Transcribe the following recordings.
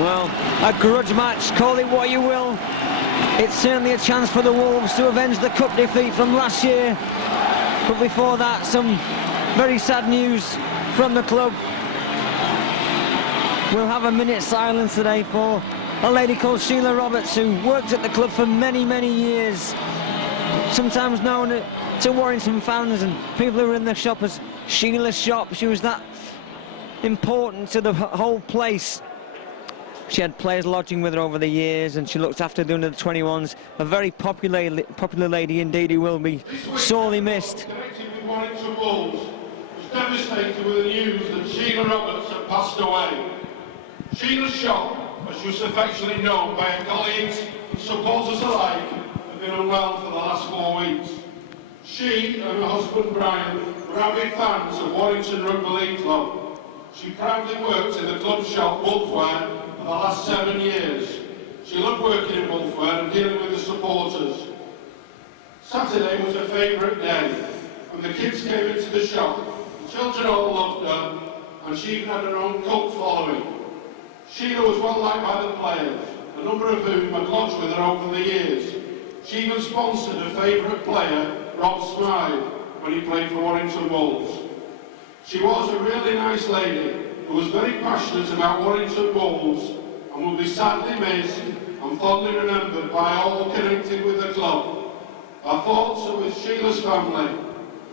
Well, a grudge match, call it what you will. It's certainly a chance for the Wolves to avenge the cup defeat from last year. But before that, some very sad news from the club. We'll have a minute's silence today for a lady called Sheila Roberts, who worked at the club for many, many years. Sometimes known to Warrington fans and people who were in the shop as Sheila's shop. She was that important to the whole place. She had players lodging with her over the years, and she looked after the under-21s. A very popular lady indeed, who will be sorely missed. Connected with Warrington Wolves, was devastated with the news that Sheila Roberts had passed away. Sheila's shop, as she was affectionately known by her colleagues and supporters alike, had been unwell for the last 4 weeks. She and her husband Brian were avid fans of Warrington Rugby League Club. She proudly worked in the club shop Wolfwear for the last 7 years. She loved working in Wolfwear and dealing with the supporters. Saturday was her favourite day. When the kids came into the shop, the children all loved her, and she even had her own cult following. Sheila was well liked by the players, a number of whom had lodged with her over the years. She even sponsored her favourite player, Rob Smythe, when he played for Warrington Wolves. She was a really nice lady who was very passionate about Warrington Wolves and will be sadly missed and fondly remembered by all connected with the club. Our thoughts are with Sheila's family.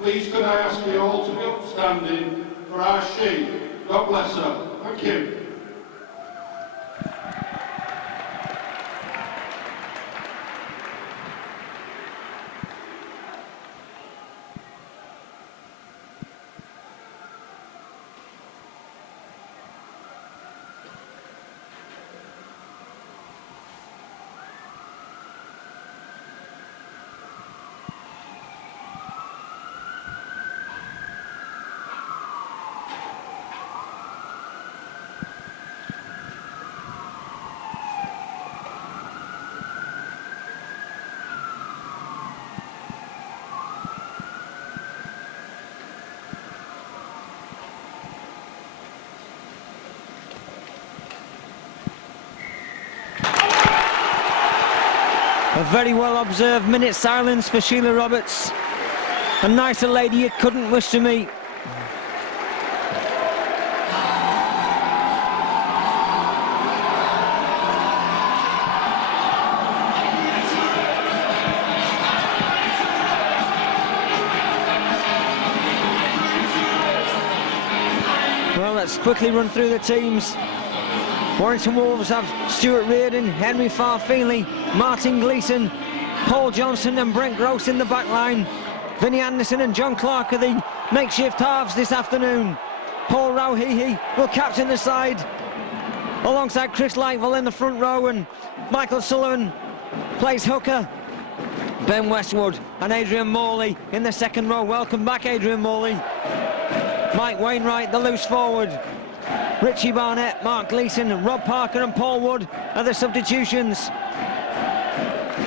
Please could I ask you all to be upstanding for our She. God bless her. Thank you. A very well observed minute's silence for Sheila Roberts. A nicer lady you couldn't wish to meet. Well, let's quickly run through the teams. Warrington Wolves have Stuart Reardon, Henry Farfeely, Martin Gleeson, Paul Johnson and Brent Gross in the back line. Vinnie Anderson and John Clark are the makeshift halves this afternoon. Paul Rauhihi will captain the side alongside Chris Lightwell in the front row, and Michael Sullivan plays hooker. Ben Westwood and Adrian Morley in the second row. Welcome back, Adrian Morley. Mike Wainwright, the loose forward. Richie Barnett, Mark Gleeson, Rob Parker and Paul Wood are the substitutions.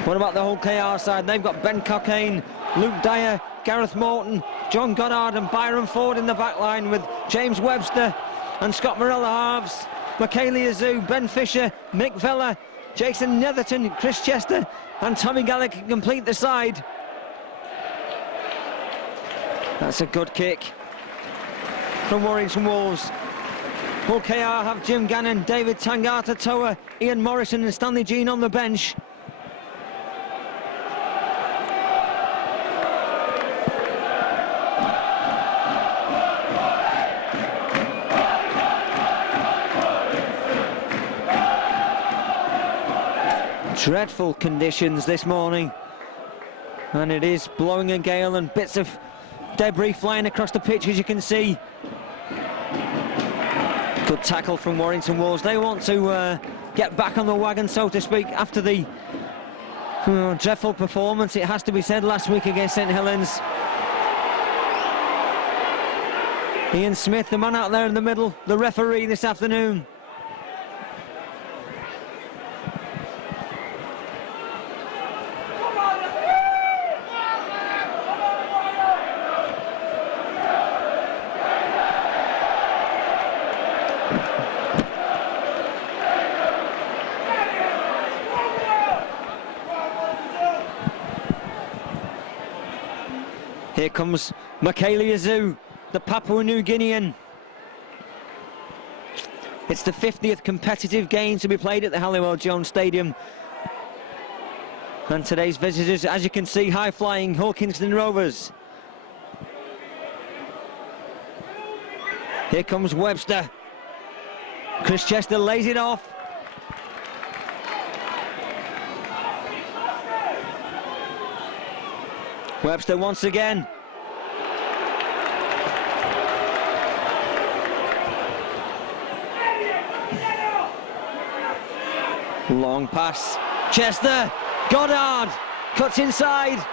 What about the whole KR side? They've got Ben Cockayne, Luke Dyer, Gareth Morton, John Goddard and Byron Ford in the back line, with James Webster and Scott Morella halves. Michaeli Azu, Ben Fisher, Mick Vella, Jason Netherton, Chris Chester and Tommy Gallagher complete the side. That's a good kick from Warrington Wolves. Hull KR have Jim Gannon, David Tangata Toa, Ian Morrison and Stanley Jean on the bench. Dreadful conditions this morning, and it is blowing a gale and bits of debris flying across the pitch, as you can see. Good tackle from Warrington Wolves. They want to get back on the wagon, so to speak, after the dreadful performance, it has to be said, last week against St Helens. Ian Smith, the man out there in the middle, the referee this afternoon. Here comes Michaela Yazoo, the Papua New Guinean. It's the 50th competitive game to be played at the Halliwell Jones Stadium. And today's visitors, as you can see, high-flying Hull Kingston Rovers. Here comes Webster. Chris Chester lays it off. Webster once again. Long pass. Chester. Goddard. Cuts inside.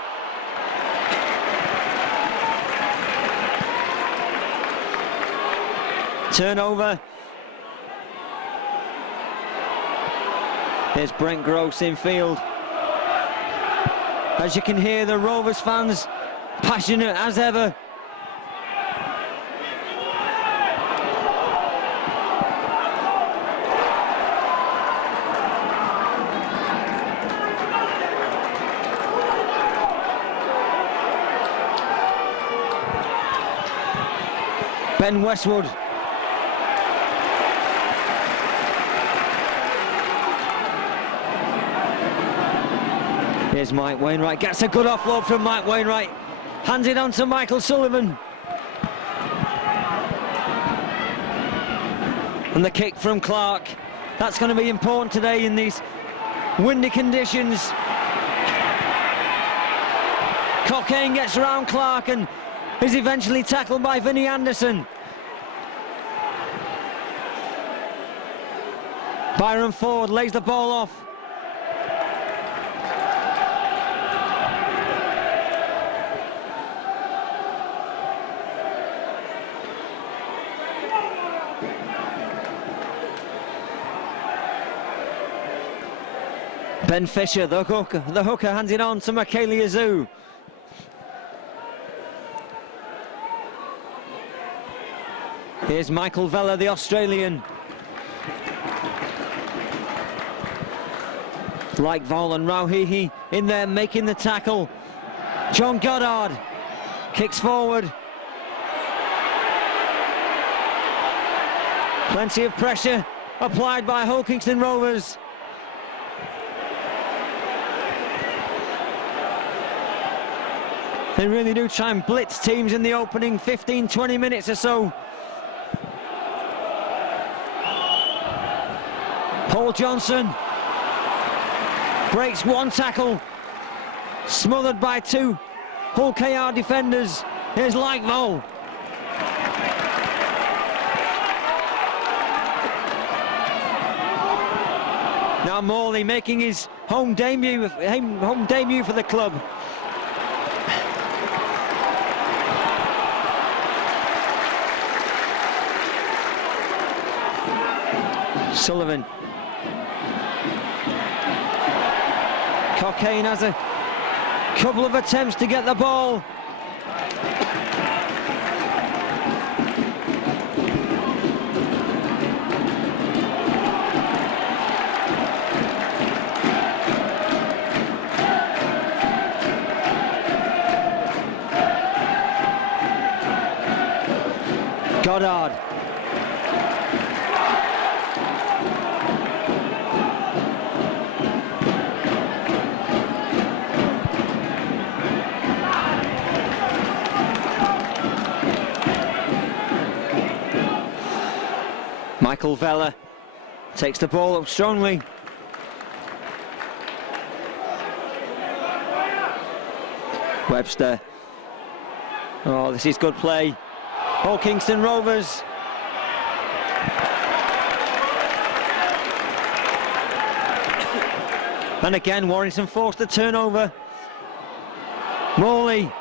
Turnover. Here's Brent Gross in field. As you can hear, the Rovers fans passionate as ever. Ben Westwood. Here's Mike Wainwright, gets a good offload from Mike Wainwright. Hands it on to Michael Sullivan. And the kick from Clark. That's going to be important today in these windy conditions. Cockayne gets around Clark and is eventually tackled by Vinnie Anderson. Byron Ford lays the ball off. Ben Fisher, the hooker hands it on to Michaela Yazoo. Here's Michael Vella, the Australian. Like Vol and Rauhihi in there making the tackle. John Goddard kicks forward. Plenty of pressure applied by Hull Kingston Rovers. They really do try and blitz teams in the opening 15-20 minutes or so. Paul Johnson breaks one tackle, smothered by two Hull KR defenders. Here's Likeville. Now Morley making his home debut for the club. Sullivan. Cockayne has a couple of attempts to get the ball. Goddard. Michael Vella takes the ball up strongly. Webster. Oh, this is good play. Hull Kingston Rovers. And again, Warrington forced the turnover. Morley.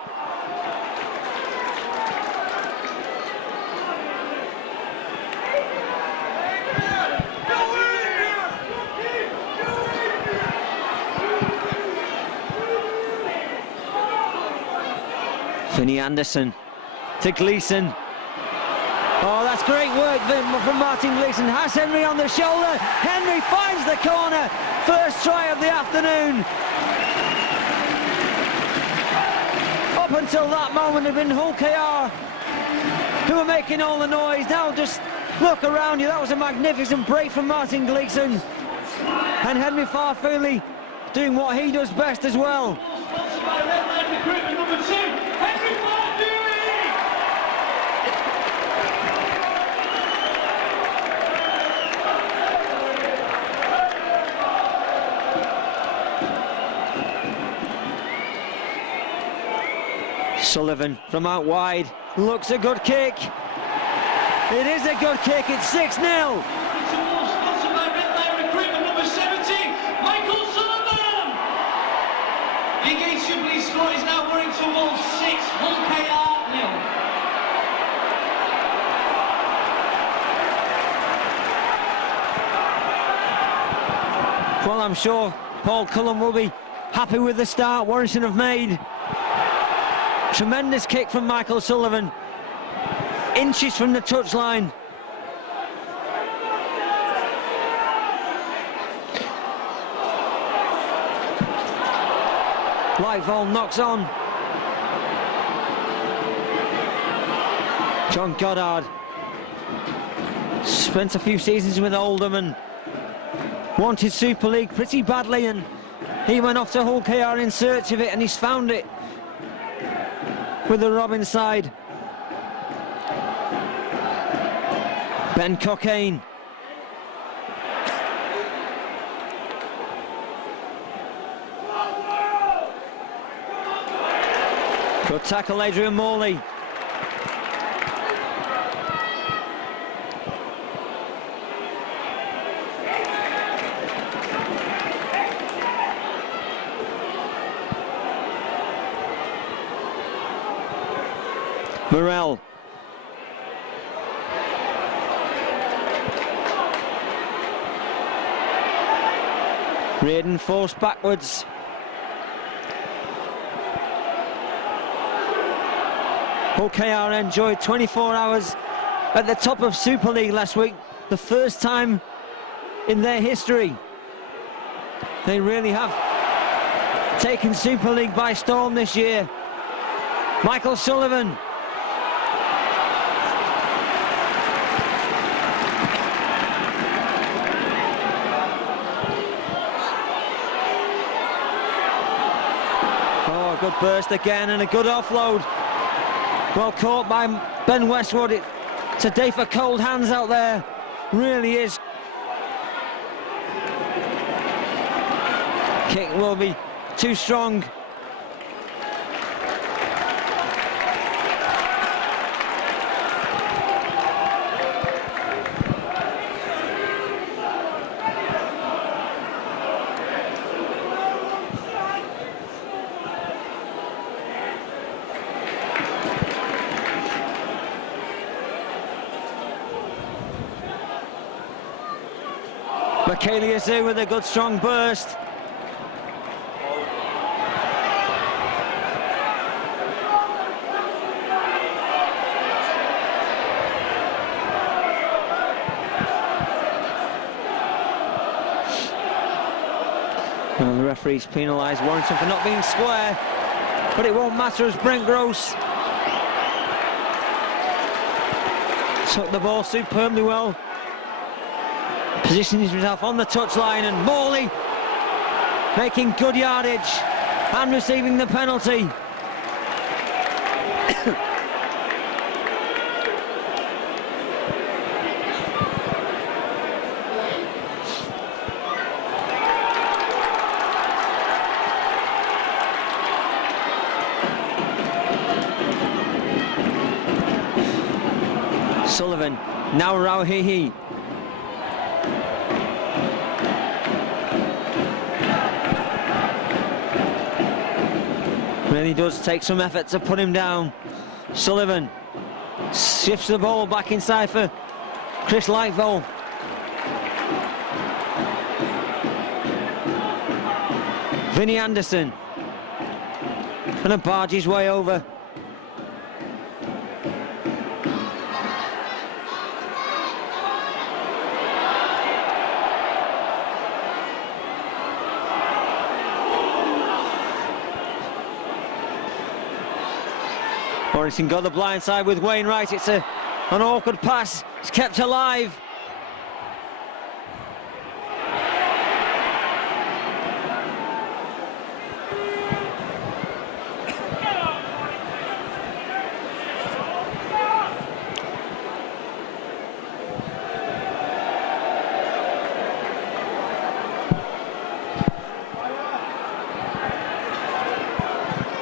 Vinnie Anderson to Gleeson. Oh, that's great work from Martin Gleeson. Has Henry on the shoulder. Henry finds the corner. First try of the afternoon. Up until that moment have been Hull KR who are making all the noise. Now just look around you. That was a magnificent break from Martin Gleeson. And Henry Farfuley doing what he does best as well. Sponsored by Red Line Recruitment number 2, Henry Farfuley! Sullivan from out wide, looks a good kick. It is a good kick, it's 6-0. Sponsored by Red Line Recruitment number 70, Michael Sullivan! The Engage Jubilee score is now Warrington Wolves 6, Hull KR 0. Well, I'm sure Paul Cullen will be happy with the start Warrington have made. Tremendous kick from Michael Sullivan, inches from the touchline. Lightval knocks on. John Goddard spent a few seasons with Oldham and wanted Super League pretty badly, and he went off to Hull KR in search of it, and he's found it with the Robin side. Ben Cockayne. Good tackle, Adrian Morley. Morrell. Reardon forced backwards. Hull KR enjoyed 24 hours at the top of Super League last week, the first time in their history. They really have taken Super League by storm this year. Michael Sullivan. Oh, good burst again and a good offload. Well caught by Ben Westwood. It's a day for cold hands out there. Really is. Kick will be too strong. Michaelius with a good strong burst. Well, the referee's penalised Warrington for not being square, but it won't matter as Brent Gross took the ball superbly well. Positions himself on the touchline, and Morley making good yardage and receiving the penalty. Sullivan, now Rauhihi. Really does take some effort to put him down. Sullivan shifts the ball back inside for Chris Lightval. Vinnie Anderson gonna barge his way over. Warrington got the blind side with Wainwright. It's an awkward pass. It's kept alive.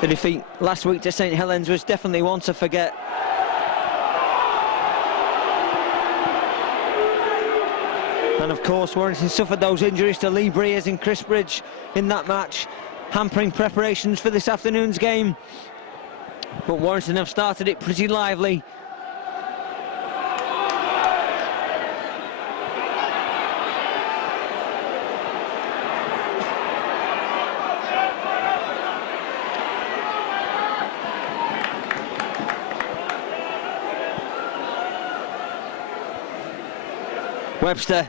The defeat last week to St Helens was definitely one to forget. And of course Warrington suffered those injuries to Lee Breers and Chris Bridge in that match, hampering preparations for this afternoon's game. But Warrington have started it pretty lively. Webster.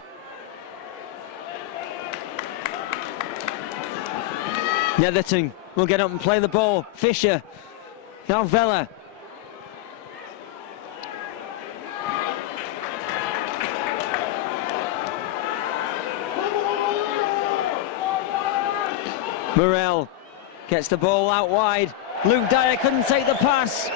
Netherton will get up and play the ball. Fisher. Now Vella. Morel gets the ball out wide. Luke Dyer couldn't take the pass.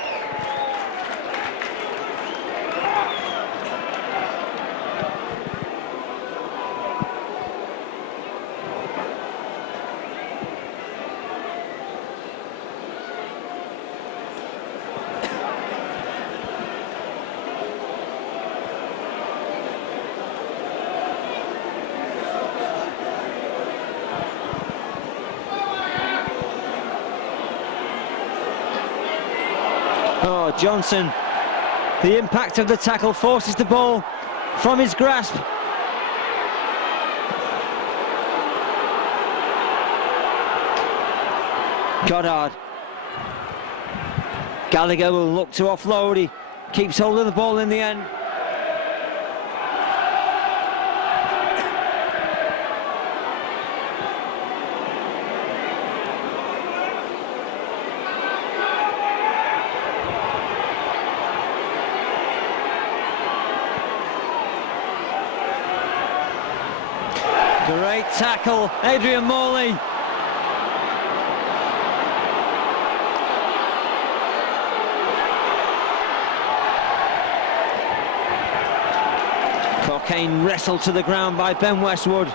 Oh, Johnson, the impact of the tackle forces the ball from his grasp. Goddard. Gallagher will look to offload. He keeps hold of the ball in the end. Great tackle, Adrian Morley. Cockayne wrestled to the ground by Ben Westwood.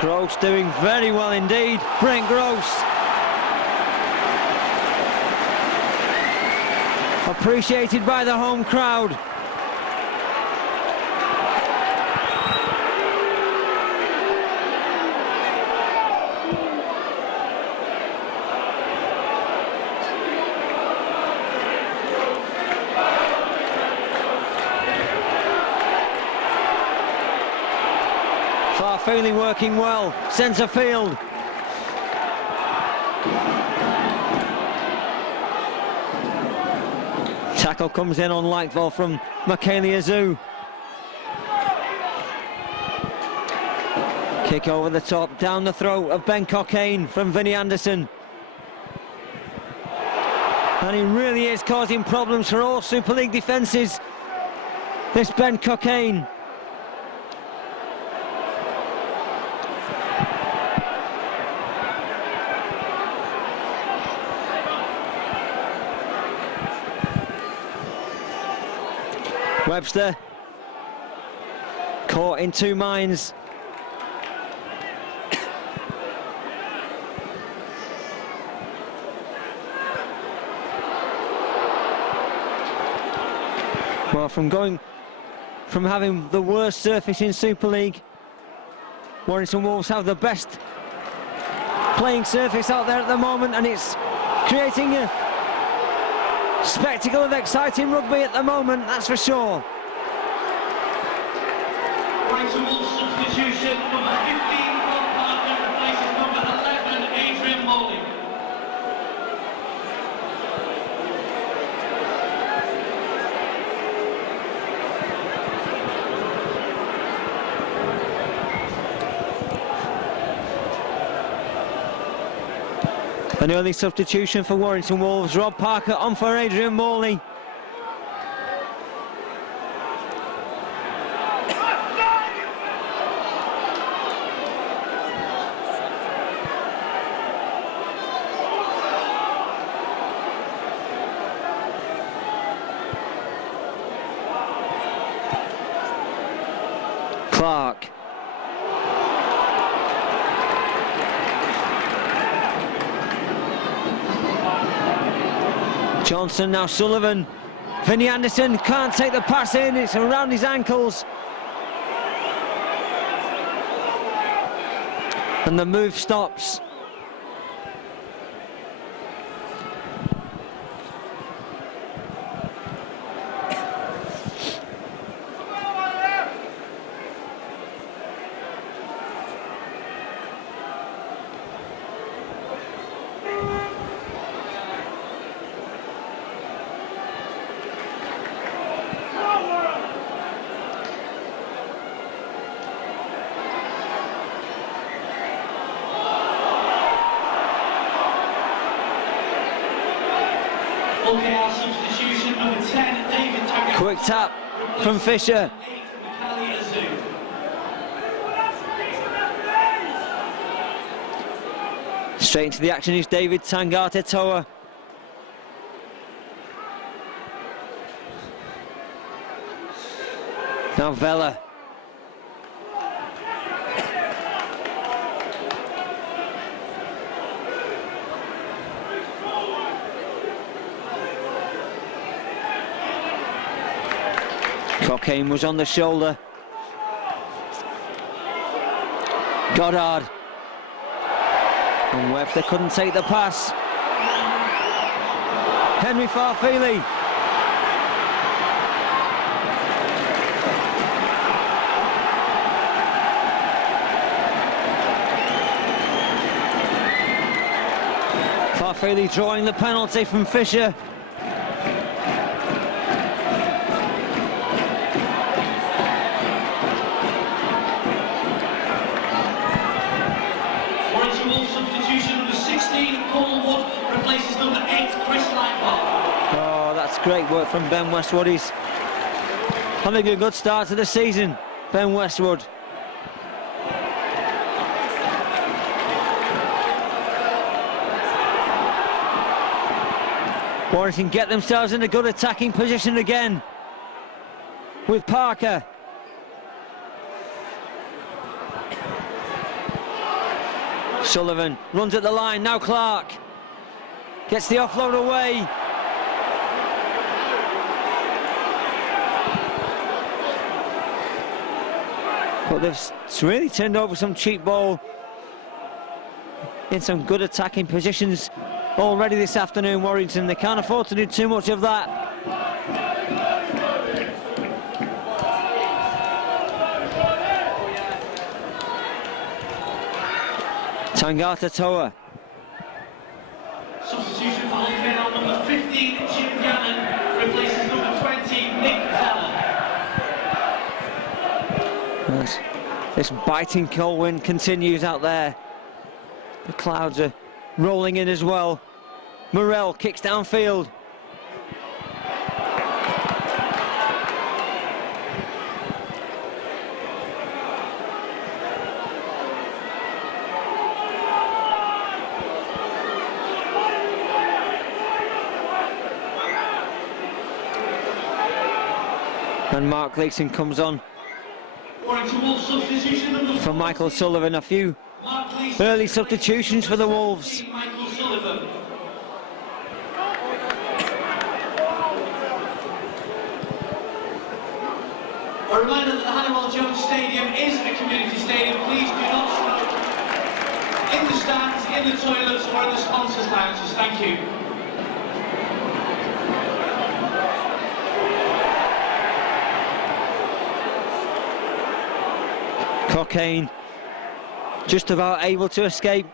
Gross doing very well indeed. Brent Gross. Appreciated by the home crowd. Farfeely working well, centre field. Tackle comes in on Lightfall from Michaeli Azu. Kick over the top, down the throat of Ben Cockayne from Vinnie Anderson. And he really is causing problems for all Super League defences, this Ben Cockayne. Webster caught in two minds. Well, from having the worst surface in Super League, Warrington Wolves have the best playing surface out there at the moment, and it's creating a spectacle of exciting rugby at the moment, that's for sure. Warrington Wolves substitution, number 15 Bob Parker replaces number 11 Adrian An early substitution for Warrington Wolves. Rob Parker on for Adrian Morley. Clark. Johnson, now Sullivan. Vinnie Anderson can't take the pass in, it's around his ankles. And the move stops. Okay, our substitution, number 10, David Taggart. Quick tap from Fisher. 8, Azu. Straight into the action is David Tangata Toa. Now Vela. Cockayne was on the shoulder. Goddard. And Webster couldn't take the pass. Henry Farfeely. Farfeely drawing the penalty from Fisher. Great work from Ben Westwood. He's having a good start to the season, Ben Westwood. Warrington get themselves in a good attacking position again with Parker. Sullivan runs at the line, now Clark gets the offload away. But they've really turned over some cheap ball in some good attacking positions already this afternoon, Warrington. They can't afford to do too much of that. Tangata Toa. Substitution for Hull on number 15, Jim Gannon, replaces number 20, Nick Vela. This biting cold wind continues out there. The clouds are rolling in as well. Morrell kicks downfield. And Mark Gleeson comes on for Michael Sullivan. A few early substitutions for the Wolves. A reminder that the Hannibal Jones Stadium is a community stadium. Please do not smoke in the stands, in the toilets or in the sponsors' lounges. Thank you. Cockayne just about able to escape.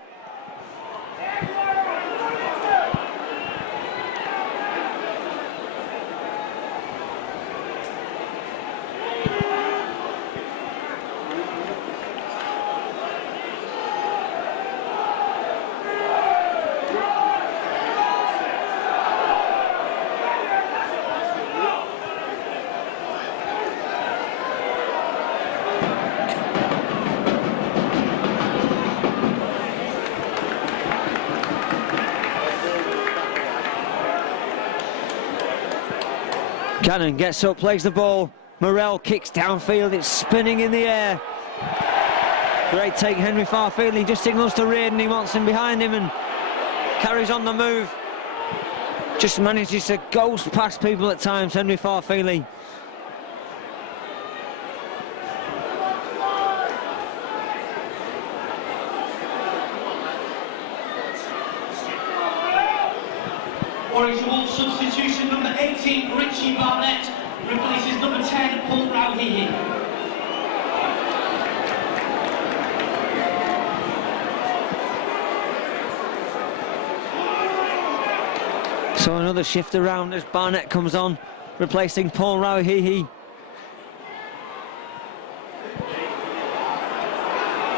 Cannon gets up, plays the ball. Morrell kicks downfield, it's spinning in the air. Great take, Henry Farfield. He just signals to Reardon, he wants him behind him and carries on the move. Just manages to ghost past people at times, Henry Farfield. Warrington Wolves substitution number 18, Richie Barnett, replaces number 10, Paul Rowhey. So another shift around as Barnett comes on, replacing Paul Rowhey.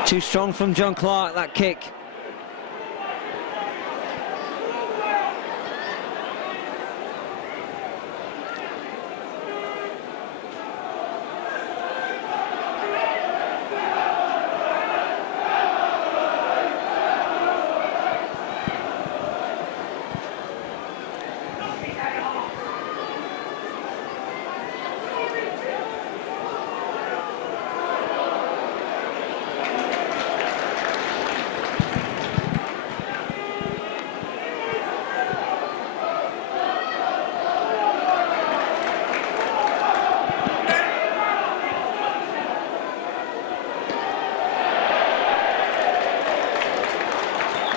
Too strong from John Clark, that kick.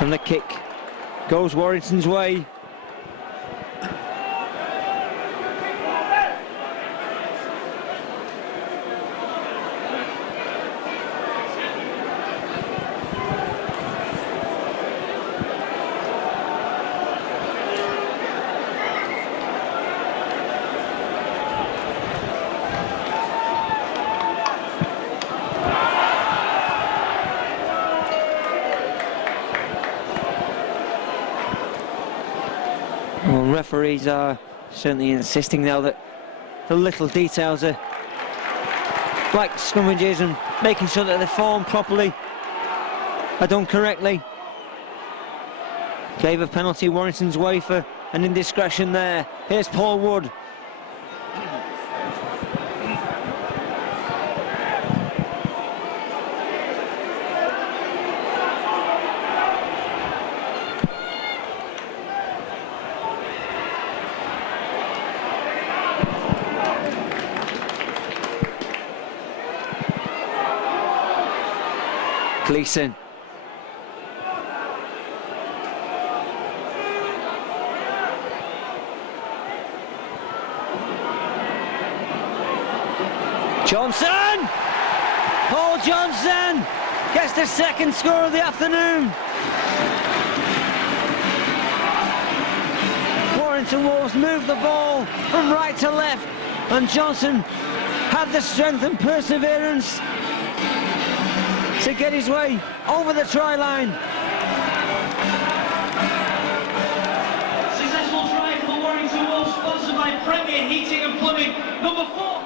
And the kick goes Warrington's way. Well, referees are certainly insisting now that the little details are like scrummages and making sure that they're formed properly, are done correctly. Gave a penalty Warrington's way for an indiscretion there. Here's Paul Wood. Gleeson. Johnson! Paul Johnson gets the second score of the afternoon. Warrington Wolves moved the ball from right to left, and Johnson had the strength and perseverance to get his way over the try line. Successful try for the Warrington Wolves, sponsored by Premier Heating and Plumbing, number 4.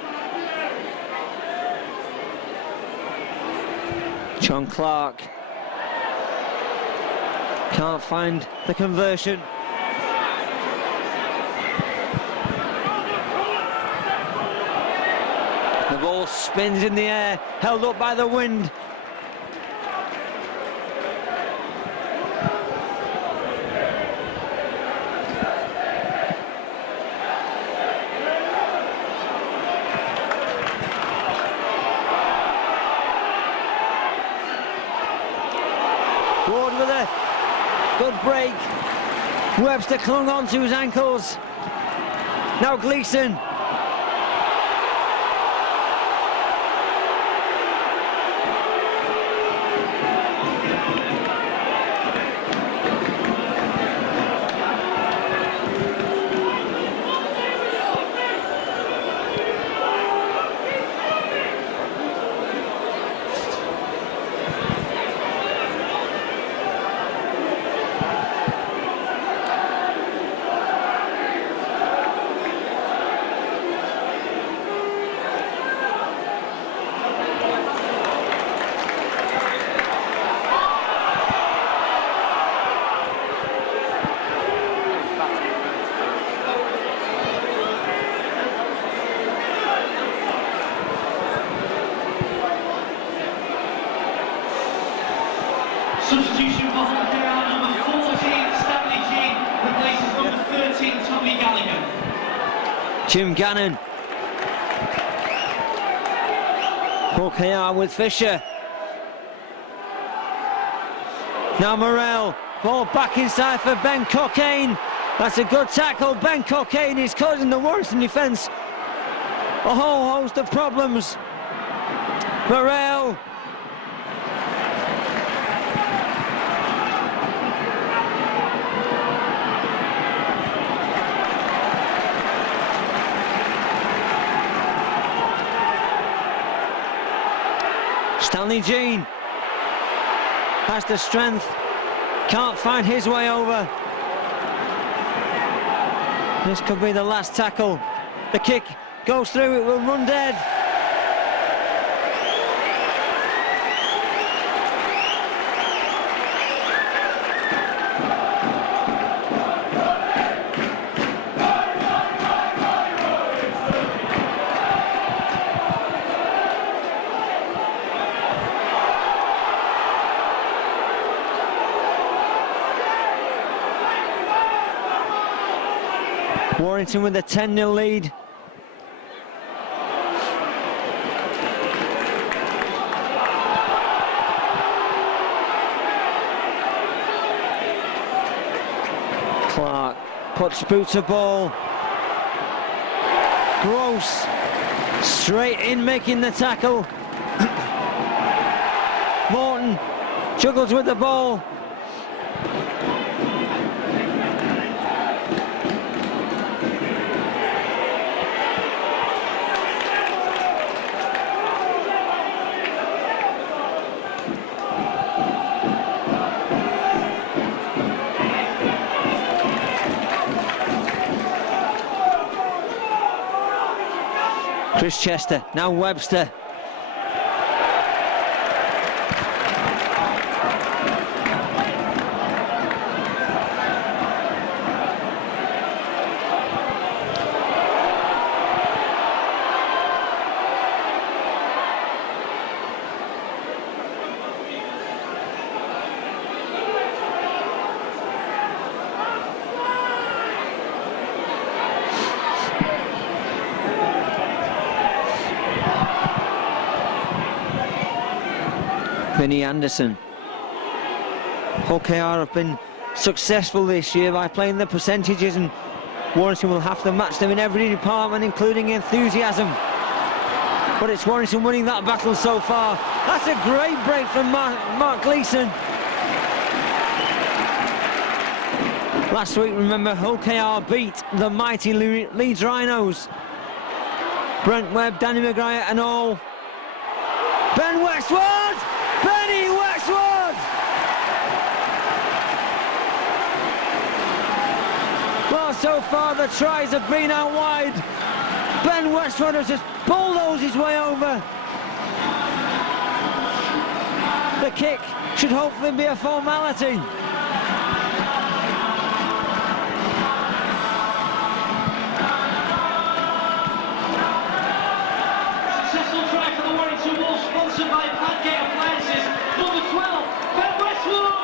John Clark can't find the conversion. The ball spins in the air, held up by the wind. Ward with a good break. Webster clung on to his ankles. Now Gleeson. Jim Gannon. OKR with Fisher. Now Morrell. Ball back inside for Ben Cockayne. That's a good tackle. Ben Cockayne is causing the Warrington defence a whole host of problems. Morrell. Stanley Jean has the strength, can't find his way over. This could be the last tackle. The kick goes through, it will run dead. Warrington with a 10-0 lead. Clark puts boot to ball. Gross straight in making the tackle. Morton juggles with the ball. Chris Chester, now Webster. Vinnie Anderson. OKR have been successful this year by playing the percentages, and Warrington will have to match them in every department, including enthusiasm. But it's Warrington winning that battle so far. That's a great break from Mark Gleeson. Last week, remember, OKR beat the mighty Leeds Rhinos. Brent Webb, Danny Maguire and all. Ben Westwood! Benny Westwood! Well, so far the tries have been out wide. Ben Westwood has just bulldozed his way over. The kick should hopefully be a formality. Successful try for the Warrington Wolves, sponsored by Pancake Appliances. Number 12, Ben Westwood!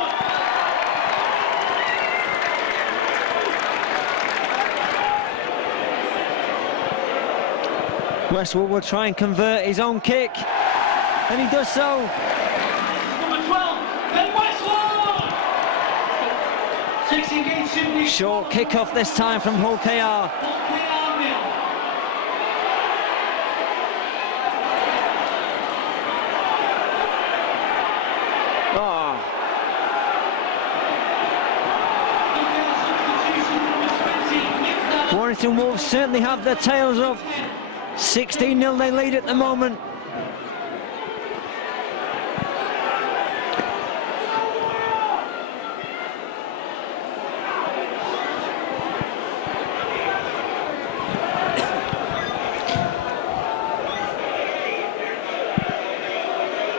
Westwood will try and convert his own kick, and he does so. Number 12, Ben Westwood! 16 games simply. Short kick-off this time from Hull KR. OKR nil. Oh, Substitution number 20, Nick Dallin. Warrington Wolves certainly have their tails up. 16-0 they lead at the moment.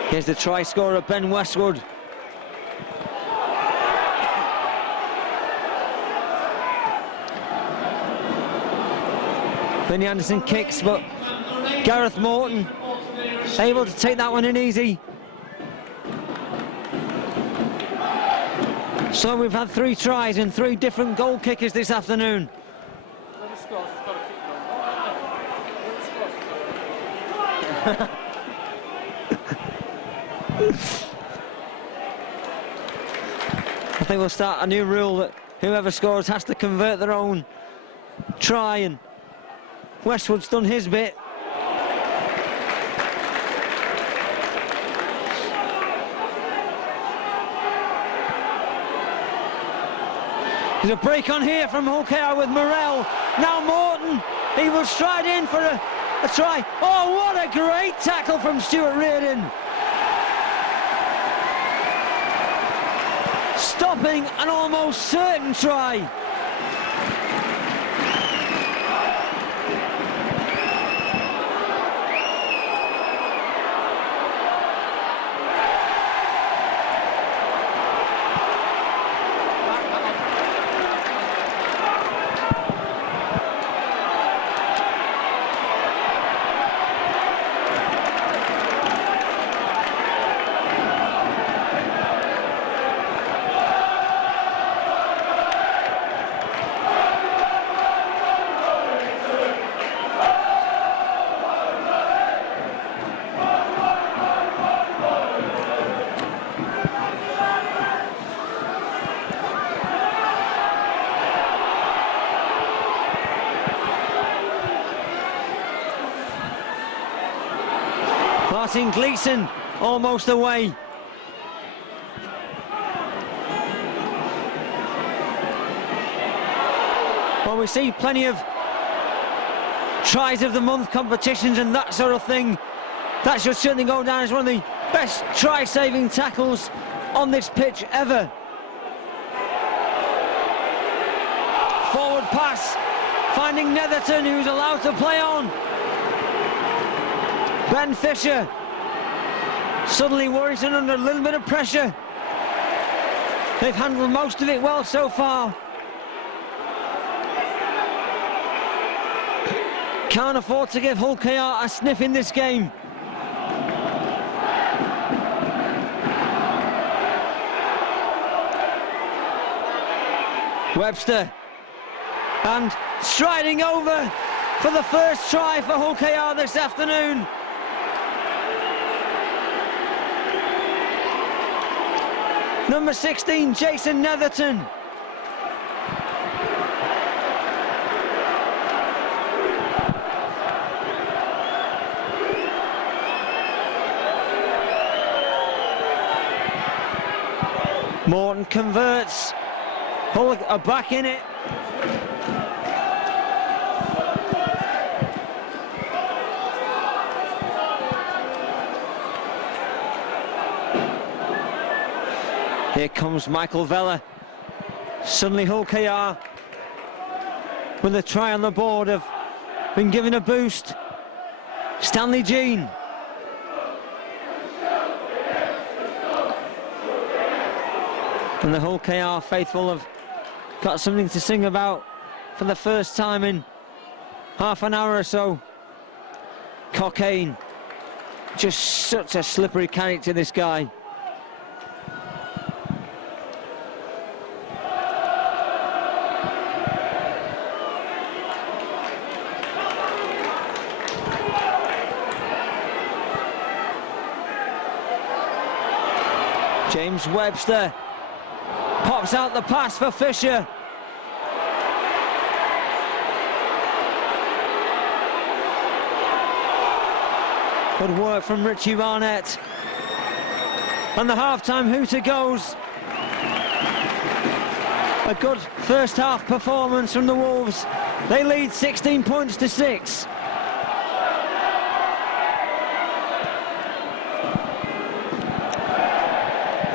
Here's the try scorer, Ben Westwood. Vinnie Anderson kicks, but Gareth Morton able to take that one in easy. So we've had 3 tries and 3 different goal kickers this afternoon. I think we'll start a new rule that whoever scores has to convert their own try, and Westwood's done his bit. There's a break on here from Hull KR with Morell. Now Morton, he will stride in for a try. Oh, what a great tackle from Stuart Reardon. Stopping an almost certain try. Martin Gleeson almost away. Well, we see plenty of tries of the month competitions and that sort of thing. That should certainly go down as one of the best try-saving tackles on this pitch ever. Forward pass, finding Netherton, who's allowed to play on. Ben Fisher, suddenly Warrington under a little bit of pressure. They've handled most of it well so far. Can't afford to give Hull KR a sniff in this game. Webster, and striding over for the first try for Hull KR this afternoon. Number 16, Jason Netherton. Morton converts. Hull are back in it. Here comes Michael Vella. Suddenly Hull KR, with a try on the board, have been given a boost. Stanley Jean. And the Hull KR faithful have got something to sing about for the first time in half an hour or so. Cockayne, just such a slippery character, this guy. James Webster pops out the pass for Fisher. Good work from Richie Barnett. And the half-time hooter goes. A good first half performance from the Wolves. They lead 16 points to 6.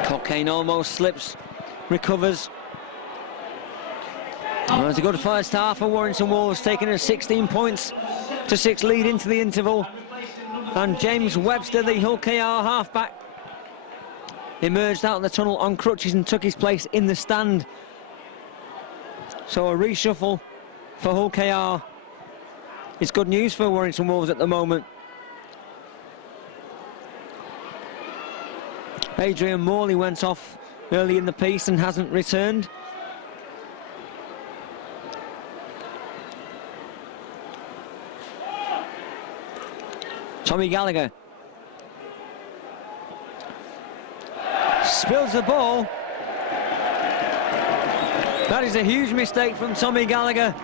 Cockayne almost slips, recovers. Well, it's a good first half for Warrington Wolves, taking a 16 points to 6 lead into the interval. And James Webster, the Hull KR halfback, emerged out of the tunnel on crutches and took his place in the stand. So a reshuffle for Hull KR. It's good news for Warrington Wolves at the moment. Adrian Morley went off early in the piece and hasn't returned. Tommy Gallagher spills the ball. That is a huge mistake from Tommy Gallagher.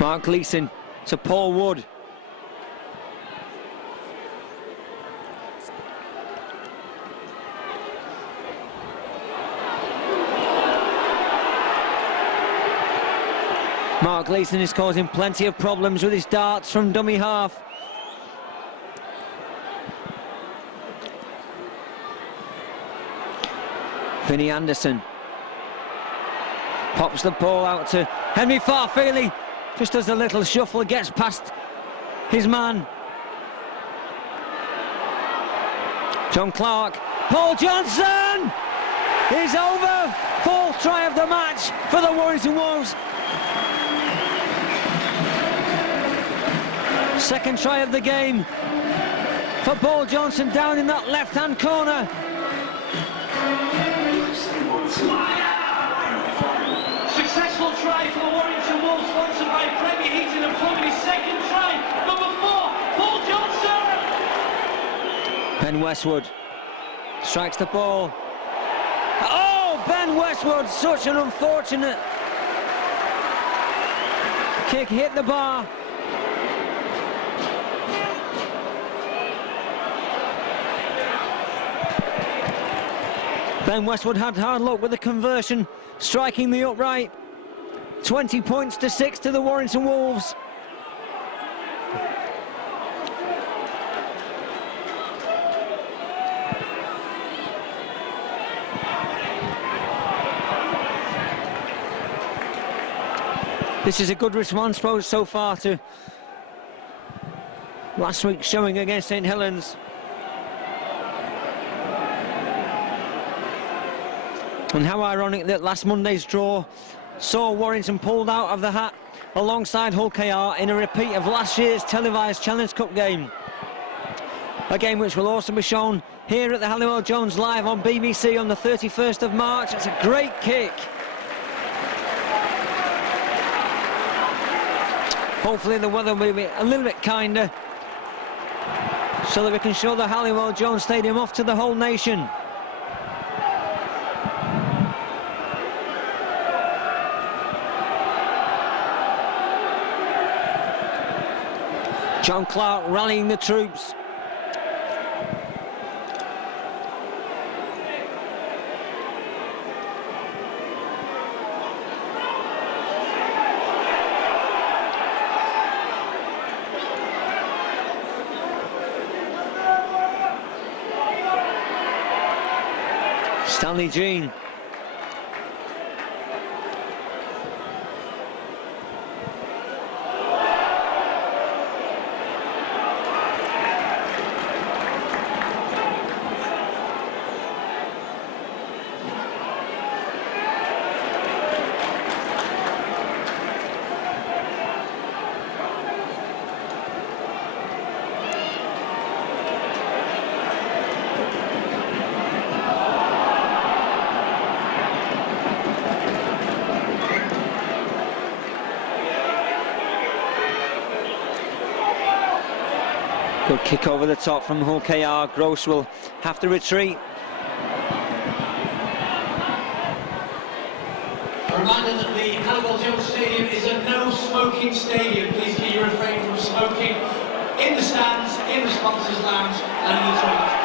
Mark Gleeson to Paul Wood. Mark Gleeson is causing plenty of problems with his darts from dummy half. Vinnie Anderson pops the ball out to Henry Farfeely. Just as a little shuffle, gets past his man. John Clark, Paul Johnson is over. Fourth try of the match for the Warrington Wolves. Second try of the game for Paul Johnson down in that left-hand corner. Successful try for the Warrington Wolves, sponsored by Premier Heating and Plumbing. His second try, number 4, Paul Johnson. Ben Westwood strikes the ball. Oh, Ben Westwood, such an unfortunate kick, hit the bar. Ben Westwood had hard luck with the conversion, striking the upright. 20 points to 6 to the Warrington Wolves. This is a good response so far to last week's showing against St Helens. And how ironic that last Monday's draw saw Warrington pulled out of the hat alongside Hull KR in a repeat of last year's televised Challenge Cup game. A game which will also be shown here at the Halliwell Jones live on BBC on the 31st of March. It's a great kick. Hopefully the weather will be a little bit kinder so that we can show the Halliwell Jones Stadium off to the whole nation. John Clark rallying the troops. Stanley Jean. Good kick over the top from Hull KR. Gross will have to retreat. A reminder that the Halliwell Jones Stadium is a no-smoking stadium. Please keep you refrain from smoking in the stands, in the sponsors' lounge, and in the toilets, please.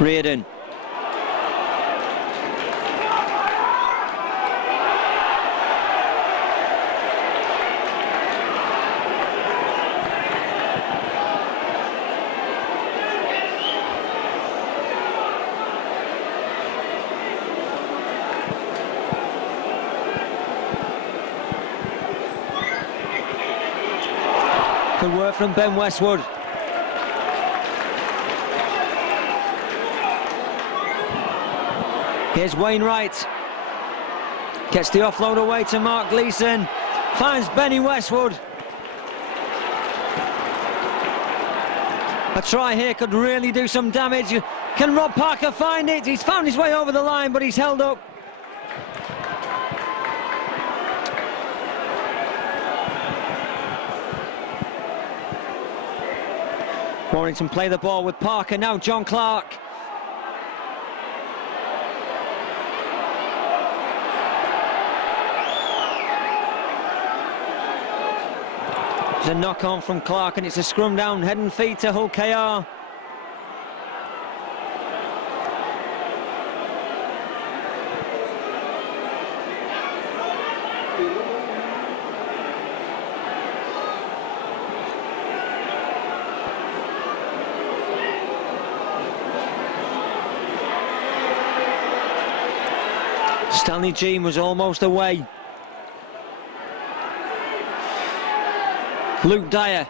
Reardon. Good work from Ben Westwood. Here's Wainwright. Gets the offload away to Mark Gleeson. Finds Benny Westwood. A try here could really do some damage. Can Rob Parker find it? He's found his way over the line, but he's held up. Warrington play the ball with Parker, now John Clark. There's a knock on from Clark and it's a scrum down, head and feet to Hull KR. Stanley Jean was almost away. Luke Dyer.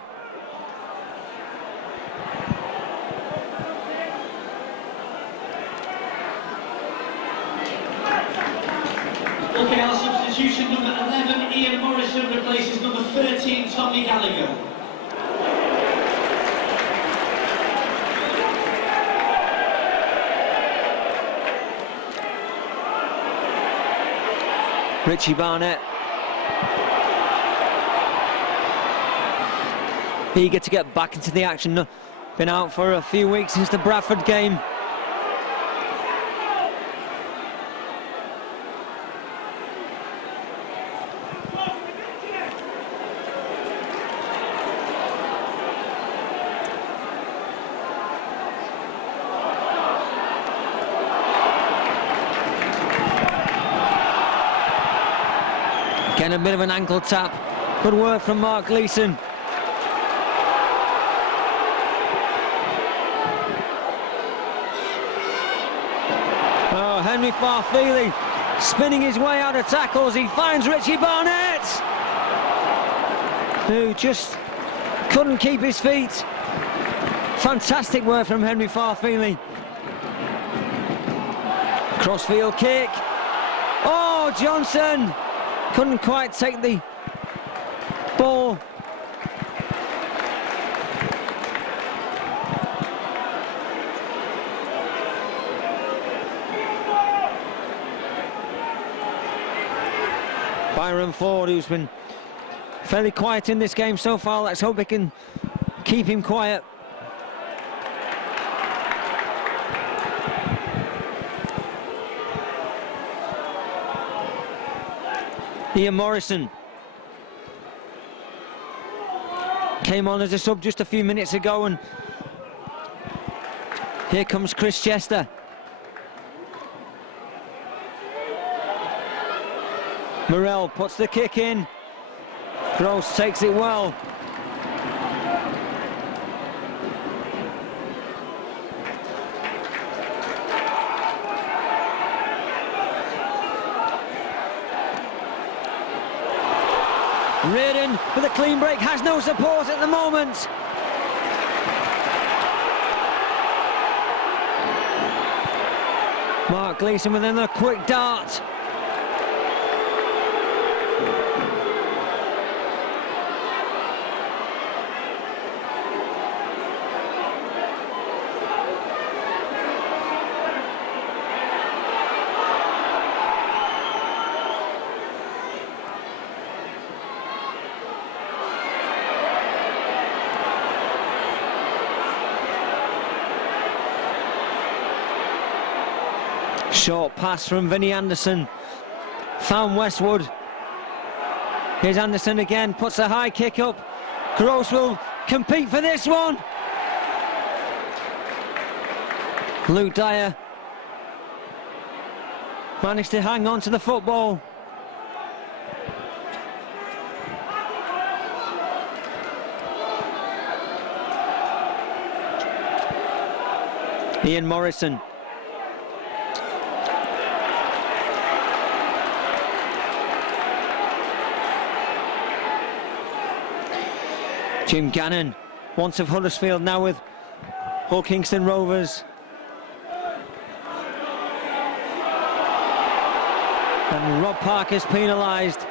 Okay, our substitution, number 11, Ian Morrison, replaces number 13, Tommy Gallagher. Richie Barnett. Eager to get back into the action. Been out for a few weeks since the Bradford game. Again, a bit of an ankle tap. Good work from Mark Gleeson. Oh, Henry Farfeely spinning his way out of tackles. He finds Richie Barnett, who just couldn't keep his feet. Fantastic work from Henry Farfeely. Crossfield kick. Oh, Johnson couldn't quite take the ball. Byron Ford, who's been fairly quiet in this game so far. Let's hope we can keep him quiet. Ian Morrison came on as a sub just a few minutes ago, and here comes Chris Chester. Morrell puts the kick in. Gross takes it well. Reardon with a clean break, has no support at the moment. Mark Gleeson with another quick dart. Short pass from Vinnie Anderson. Found Westwood. Here's Anderson again, puts a high kick up. Gross will compete for this one. Luke Dyer managed to hang on to the football. Ian Morrison. Jim Gannon, once of Huddersfield, now with Hull Kingston Rovers. And Rob Parker's penalised.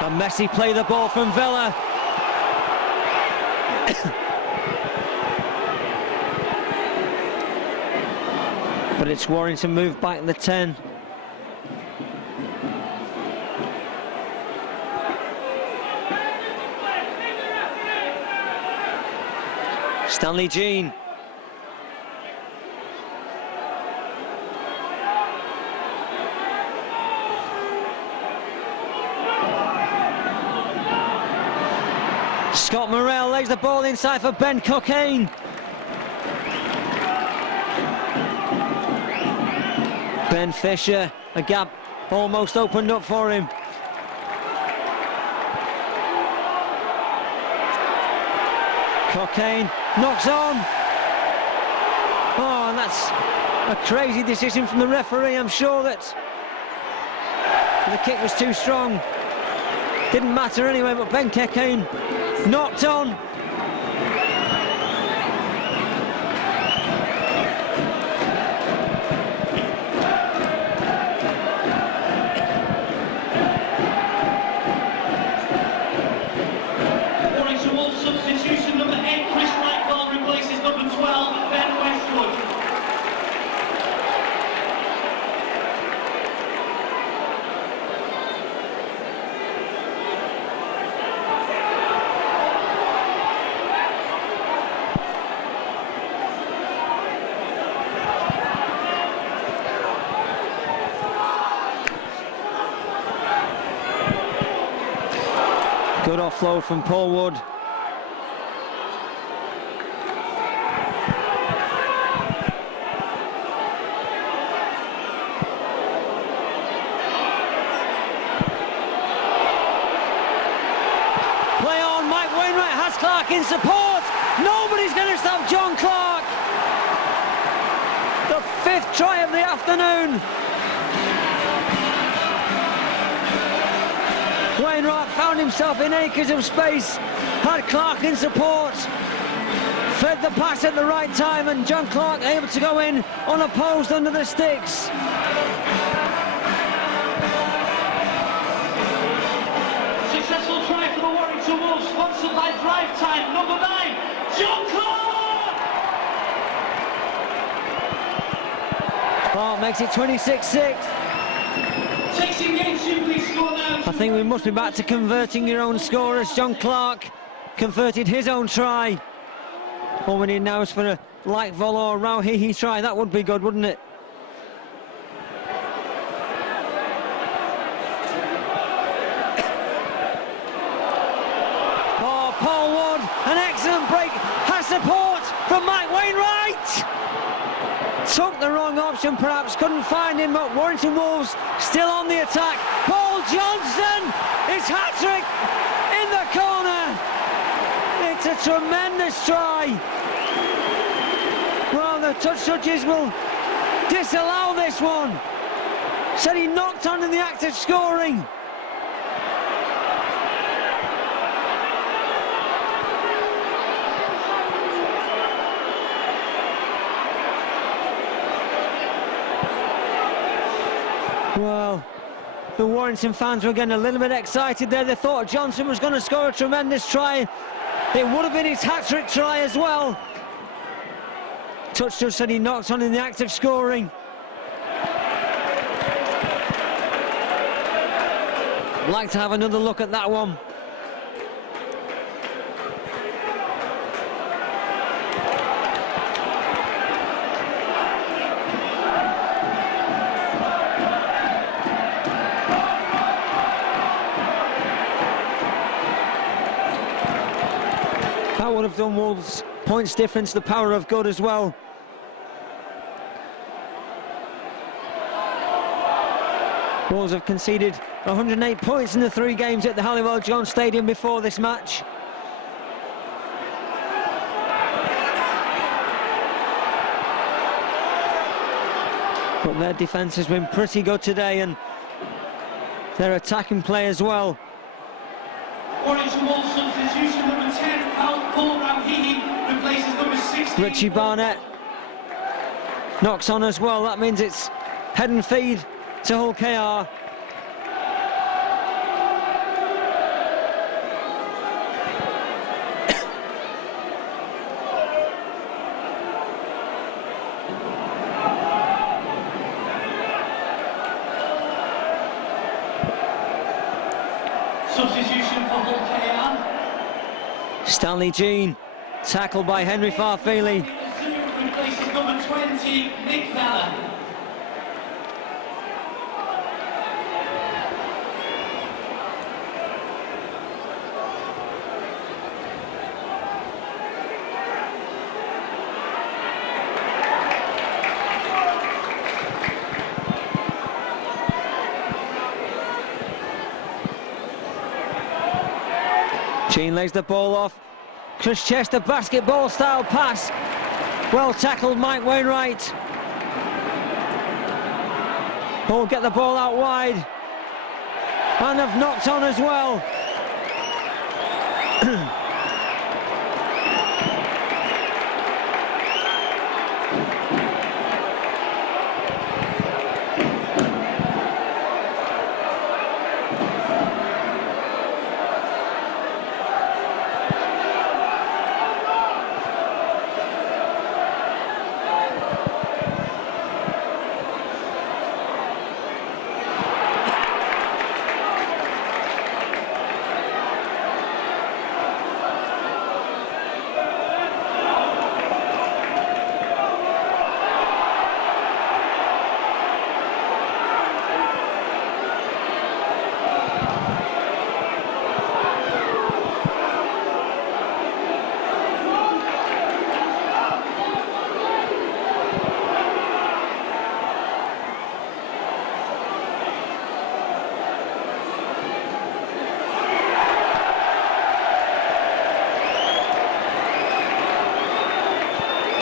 And Messi play the ball from Villa. But it's Warrington moved back in the 10. Stanley Jean. Scott Morrell lays the ball inside for Ben Cockayne. Ben Fisher, a gap almost opened up for him. Cockayne knocks on. Oh, and that's a crazy decision from the referee. I'm sure that the kick was too strong. Didn't matter anyway, but Ben Cockayne knocked on. Warrington Wolves substitution number 8, Chris Michael replaces number 12, Ben Westwood. Good offload from Paul Wood. Play on, Mike Wainwright has Clark in support. Nobody's going to stop John Clark. The 5th try of the afternoon. Wainwright found himself in acres of space, had Clark in support, fed the pass at the right time, and John Clark able to go in unopposed under the sticks. Successful try for the Warrington Wolves, sponsored by Drive Time, number 9, John Clark! Clark makes it 26-6. I think we must be back to converting your own score as John Clark converted his own try. All we need now is for a Light Vol or Rauhihi try. That would be good, wouldn't it? Oh, Paul Wood, an excellent break. Has support from Mike Wainwright. Took the wrong option, perhaps couldn't find him, but Warrington Wolves still on the attack. Paul Johnson, his hat-trick in the corner. It's a tremendous try. Well, the touch judges will disallow this one. Said he knocked on in the act of scoring. Well, the Warrington fans were getting a little bit excited there. They thought Johnson was going to score a tremendous try. It would have been his hat-trick try as well. Touch judge said he knocked on in the act of scoring. I'd like to have another look at that one. That would have done Wolves points difference, the power of good as well. Wolves have conceded 108 points in the 3 games at the Halliwell Jones Stadium before this match. But their defence has been pretty good today, and their attacking play as well. Warrington Wolves substitution number 10, Paul Ramhihi, replaces number 16. Richie Barnett knocks on as well. That means it's head and feed to Hull KR. Substitution for Hull KR. Stanley Jean, tackled by Henry Farfeely. Replaces number 20, Nick Valla. Jean lays the ball off. Chris Chester, basketball style pass. Well tackled, Mike Wainwright. Hull get the ball out wide. And have knocked on as well.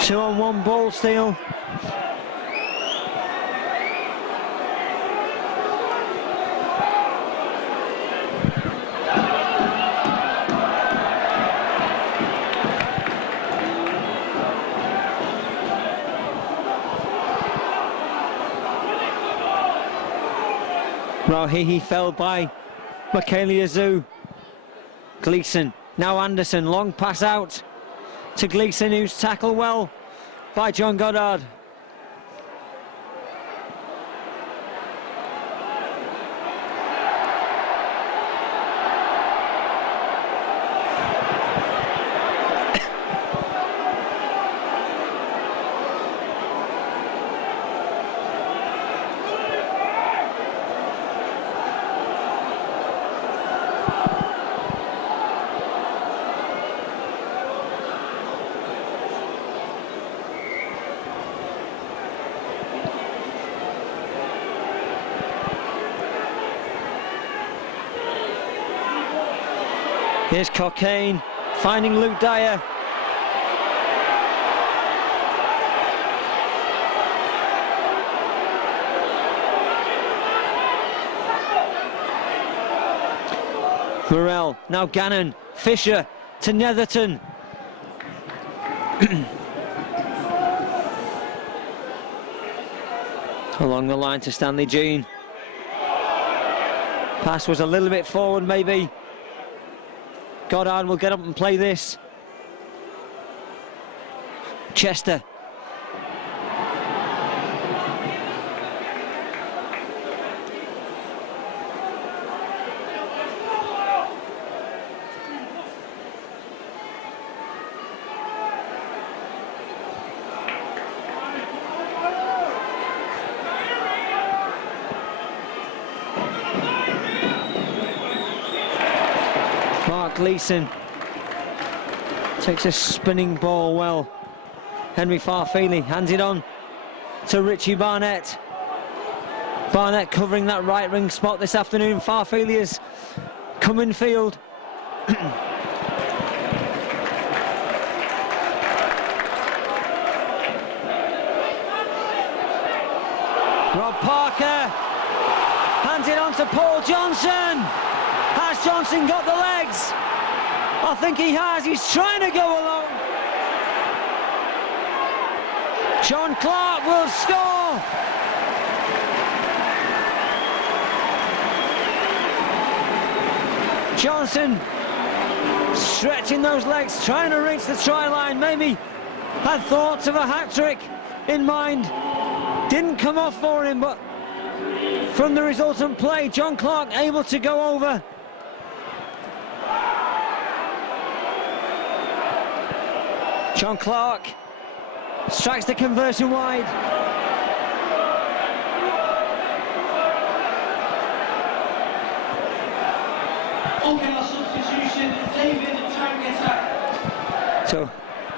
Two-on-one ball steal. Rauhihi fell by Michaeli Azu. Gleeson, now Anderson, long pass out to Gleeson, who's tackled well by John Goddard. Here's Cockayne finding Luke Dyer. Morrell, now Gannon, Fisher to Netherton. Along the line to Stanley Jean. Pass was a little bit forward maybe. Goddard will get up and play this. Chester. Gleeson takes a spinning ball well. Henry Farfeely hands it on to Richie Barnett. Barnett covering that right ring spot this afternoon. Farfelia's come in field. Rob Parker hands it on to Paul Johnson. Has Johnson got the legs? I think he has. He's trying to go along. John Clark will score. Johnson stretching those legs, trying to reach the try line. Maybe had thoughts of a hat-trick in mind. Didn't come off for him, but from the resultant play, John Clark able to go over. John Clark strikes the conversion wide. Okay, our substitution, David Tangata. So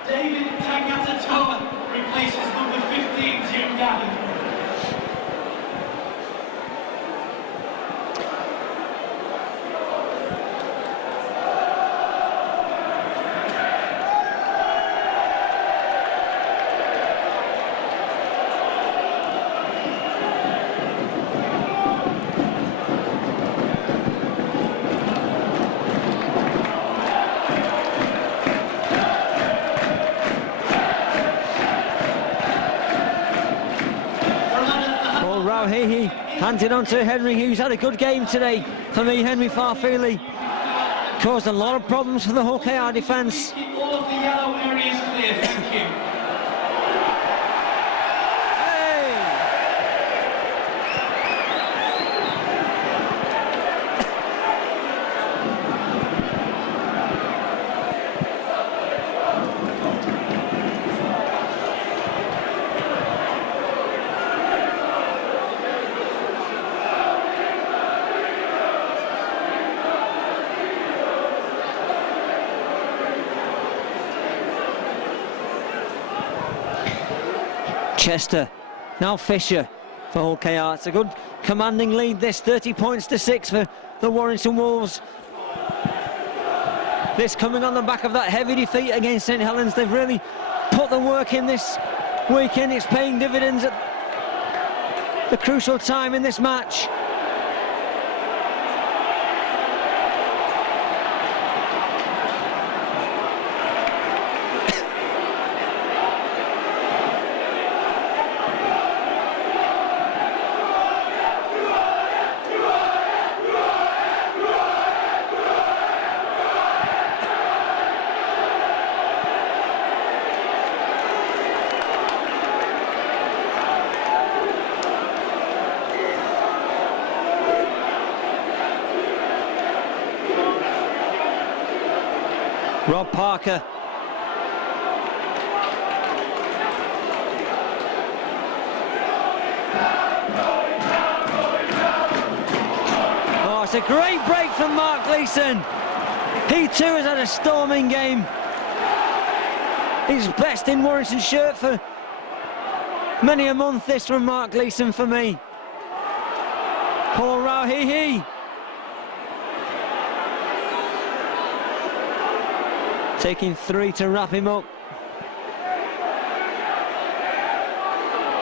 David Tangata Toa replaces number 15, Jim Gavin. He hands it on to Henry, who's had a good game today. For me, Henry Farfeli caused a lot of problems for the Hull KR defence. Keep all of the yellow areas clear, thank you. Chester, now Fisher for Hull KR. It's a good commanding lead this, 30 points to 6 for the Warrington Wolves. This coming on the back of that heavy defeat against St Helens. They've really put the work in this weekend. It's paying dividends at the crucial time in this match. Rob Parker. Oh, it's a great break from Mark Gleeson. He too has had a storming game. His best in Warrington shirt for many a month, this from Mark Gleeson for me. Paul Rauhihi. Taking 3 to wrap him up.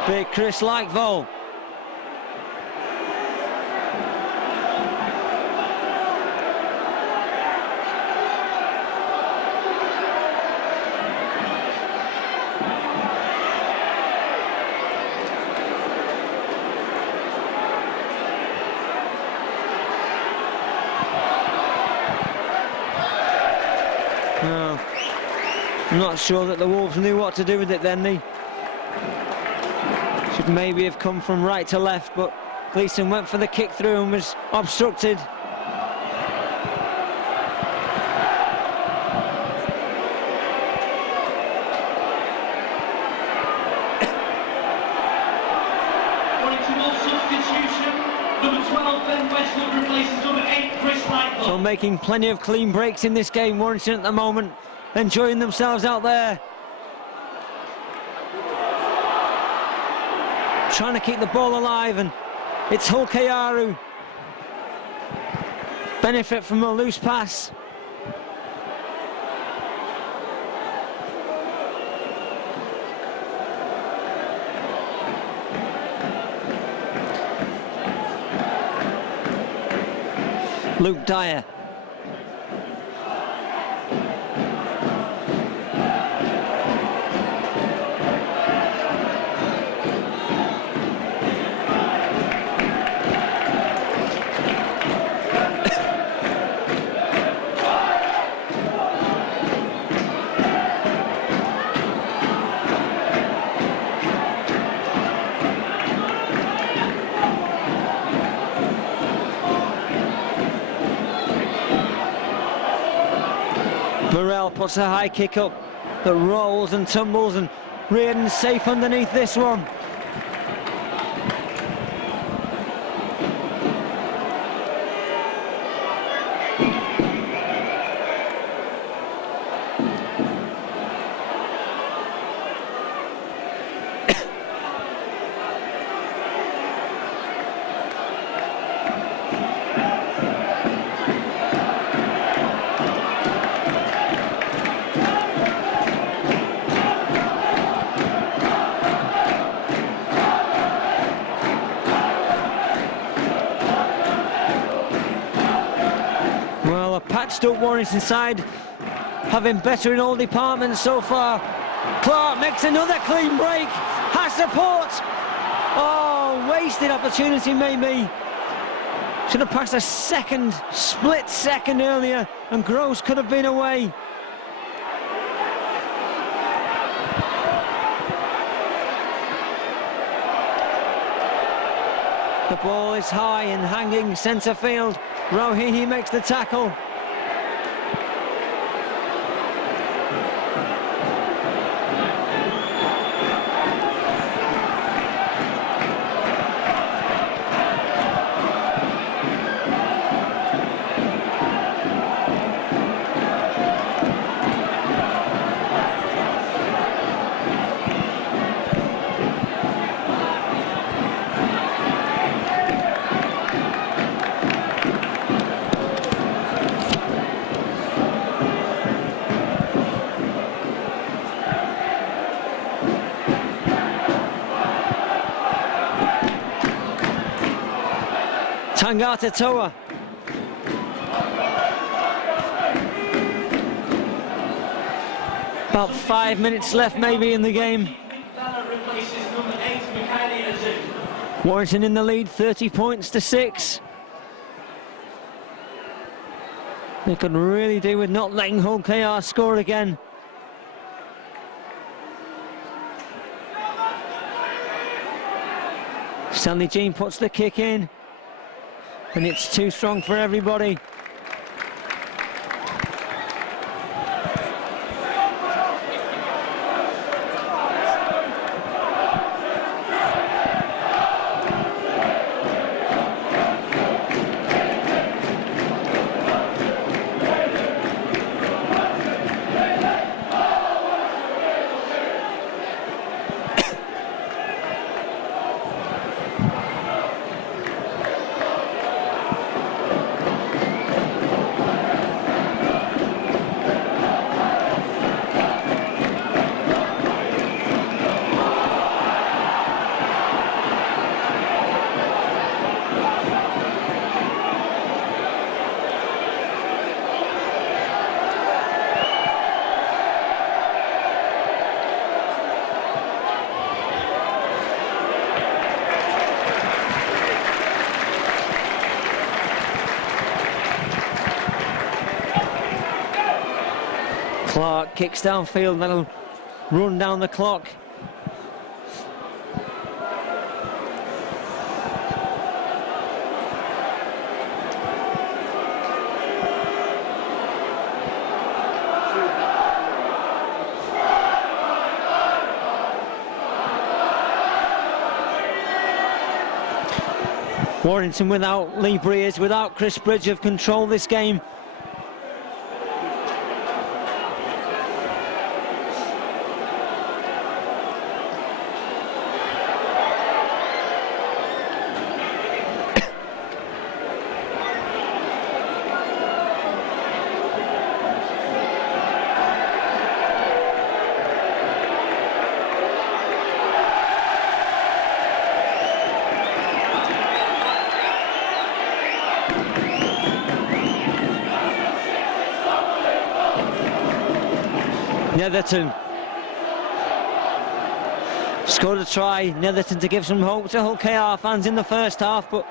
Big Chris Lightvoll. No, I'm not sure that the Wolves knew what to do with it then. They should maybe have come from right to left, but Gleeson went for the kick through and was obstructed. So making plenty of clean breaks in this game, Warrington at the moment, enjoying themselves out there. Trying to keep the ball alive and It's Hull KR who benefit from a loose pass. Luke Dyer. Morrell puts a high kick up that rolls and tumbles, and Reardon's safe underneath this one. Patched up Warrington side, having better in all departments so far. Clark makes another clean break, has support. Oh, wasted opportunity maybe. Should have passed a split second earlier, and Gross could have been away. The ball is high and hanging centre field. Rohini makes the tackle. Tangata Toa. About 5 minutes left maybe in the game. Warrington in the lead, 30 points to 6. They could really do with not letting Hull KR score again. Stanley Jean puts the kick in, and it's too strong for everybody. Clark kicks downfield, that'll run down the clock. Warrington without Lee Breers, without Chris Bridge, have controlled this game. Netherton scored a try. Netherton to give some hope to Hull KR fans in the first half, but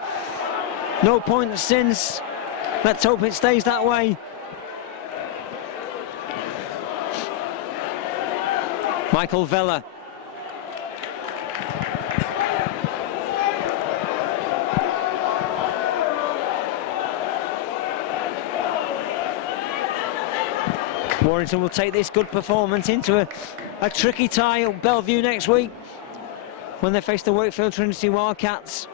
no points since. Let's hope it stays that way. Michael Vella. Warrington will take this good performance into a tricky tie at Bellevue next week when they face the Wakefield Trinity Wildcats.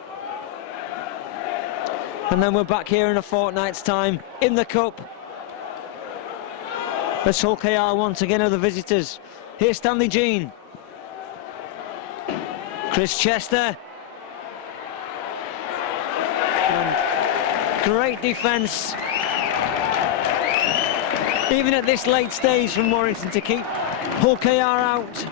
And then we're back here in a fortnight's time in the Cup. As Hull KR once again are the visitors. Here's Stanley Jean. Chris Chester. And great defence. Even at this late stage from Warrington to keep Hull KR out.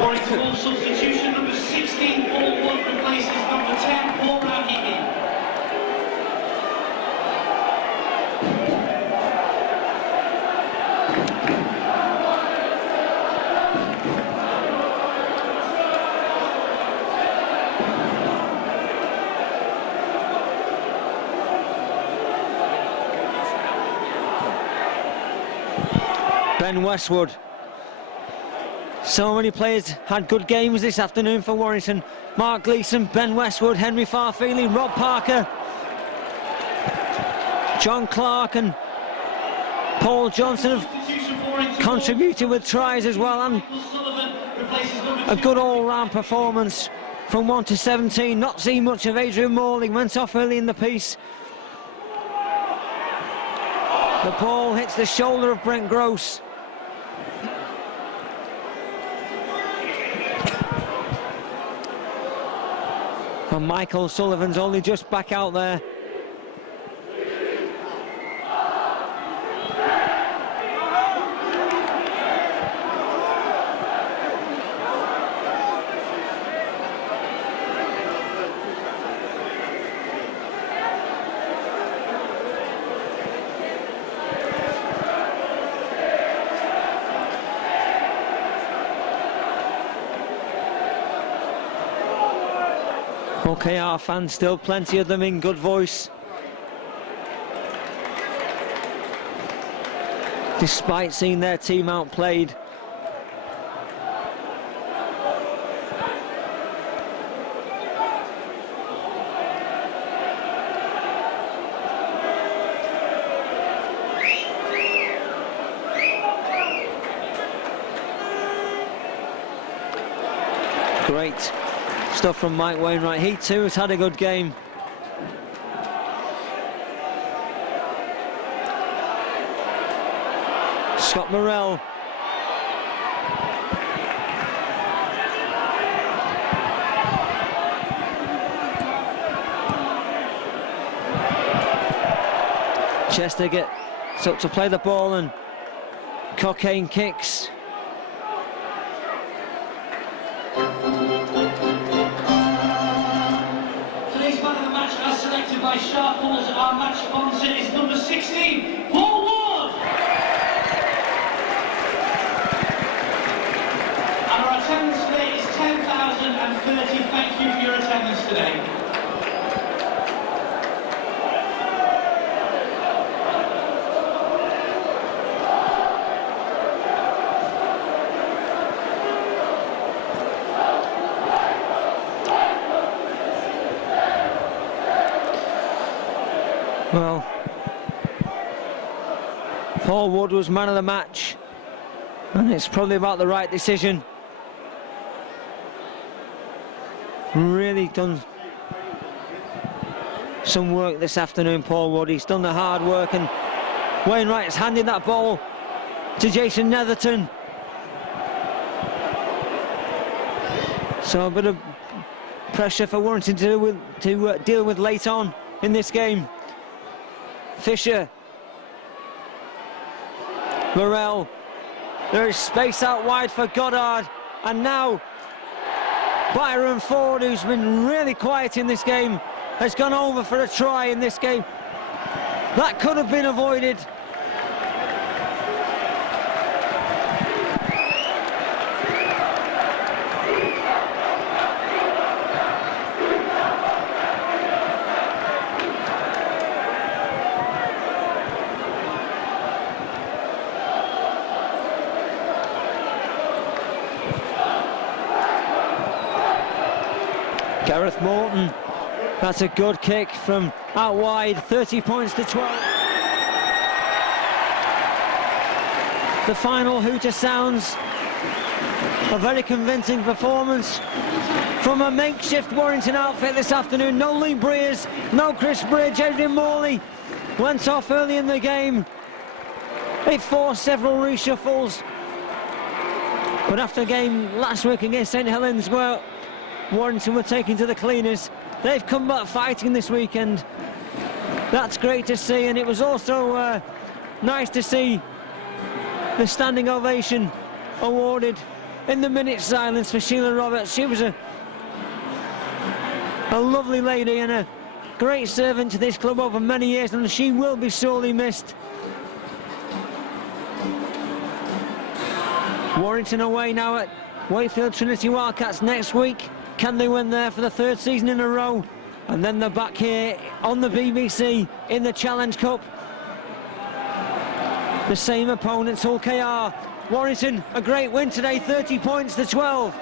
Warrington substitution, number 16, Paul Wood replaces number 10, Paul Rowhiggin. Ben Westwood. So many players had good games this afternoon for Warrington. Mark Gleeson, Ben Westwood, Henry Farfeely, Rob Parker, John Clark and Paul Johnson have contributed with tries as well, and a good all-round performance from 1 to 17. Not seeing much of Adrian Morley, went off early in the piece. The ball hits the shoulder of Brent Gross. And Michael Sullivan's only just back out there. Okay, our fans, still plenty of them in good voice. Despite seeing their team outplayed. Great stuff from Mike Wainwright. He too has had a good game. Scott Morrell. Chester gets up to play the ball and Cockayne kicks. By Sharples, our match sponsor is number 16, Paul Ward. And our attendance today is 10,030. Thank you for your attendance today. Well, Paul Wood was man of the match, and it's probably about the right decision. Really done some work this afternoon, Paul Wood. He's done the hard work, and Wainwright has handed that ball to Jason Netherton. So a bit of pressure for Warrington to deal with late on in this game. Fisher. Morel. There is space out wide for Goddard. And now Byron Ford, who's been really quiet in this game, has gone over for a try in this game. That could have been avoided. Gareth Morton, that's a good kick from out wide, 30 points to 12. The final hooter sounds a very convincing performance from a makeshift Warrington outfit this afternoon. No Lee Breers, no Chris Bridge. Adrian Morley went off early in the game. It forced several reshuffles. But after a game last week against St Helens, where Warrington were taken to the cleaners, they've come back fighting this weekend. That's great to see, and it was also nice to see the standing ovation awarded in the minute silence for Sheila Roberts. She was a lovely lady and a great servant to this club over many years, and she will be sorely missed. Warrington away now at Wakefield Trinity Wildcats next week. Can they win there for the third season in a row? And then they're back here on the BBC in the Challenge Cup. The same opponents, Hull KR. Warrington, a great win today, 30 points to 12.